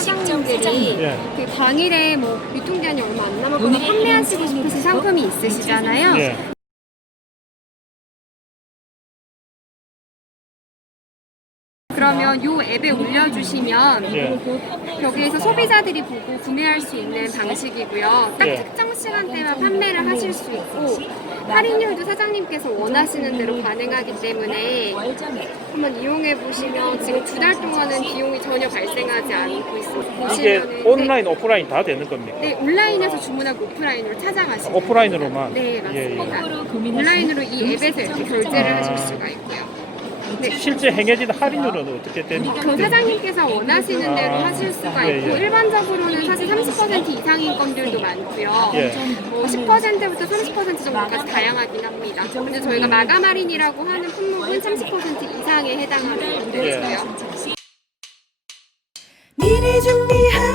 사장님들이 예. 그 당일에 뭐 유통기한이 얼마 안 남았거나 판매하시고 싶으신 상품이 있으시잖아요. 예. 그러면 요 앱에 올려주시면 예. 여기에서 소비자들이 보고 구매할 수 있는 방식이고요. 딱 예. 특정 시간대만 판매를 하실 수 있고 할인율도 사장님께서 원하시는 대로 가능하기 때문에 한번 이용해 보시면 지금 두 달 동안은 비용이 전혀 발생하지 않고 있습니다. 이게 보시면은 온라인, 오프라인 다 되는 겁니까? 네, 네, 온라인에서 주문하고 오프라인으로 찾아가시면 오프라인으로만? 네, 예, 예. 맞습니다. 온라인으로 이 앱에서 이렇게 결제를 아. 하실 수가 있고요. 네. 실제 행해진 할인율은 어떻게 됩니까? 그 사장님께서 원하시는 대로 아, 하실 수가 예, 있고 예. 일반적으로는 사실 30% 이상인 건들도 많고요. 예. 뭐 10%부터 30% 정도까지 다양하긴 합니다. 근데 저희가 마감 할인이라고 하는 품목은 30% 이상에 해당하는 예. 것들이고요. 미리 준비하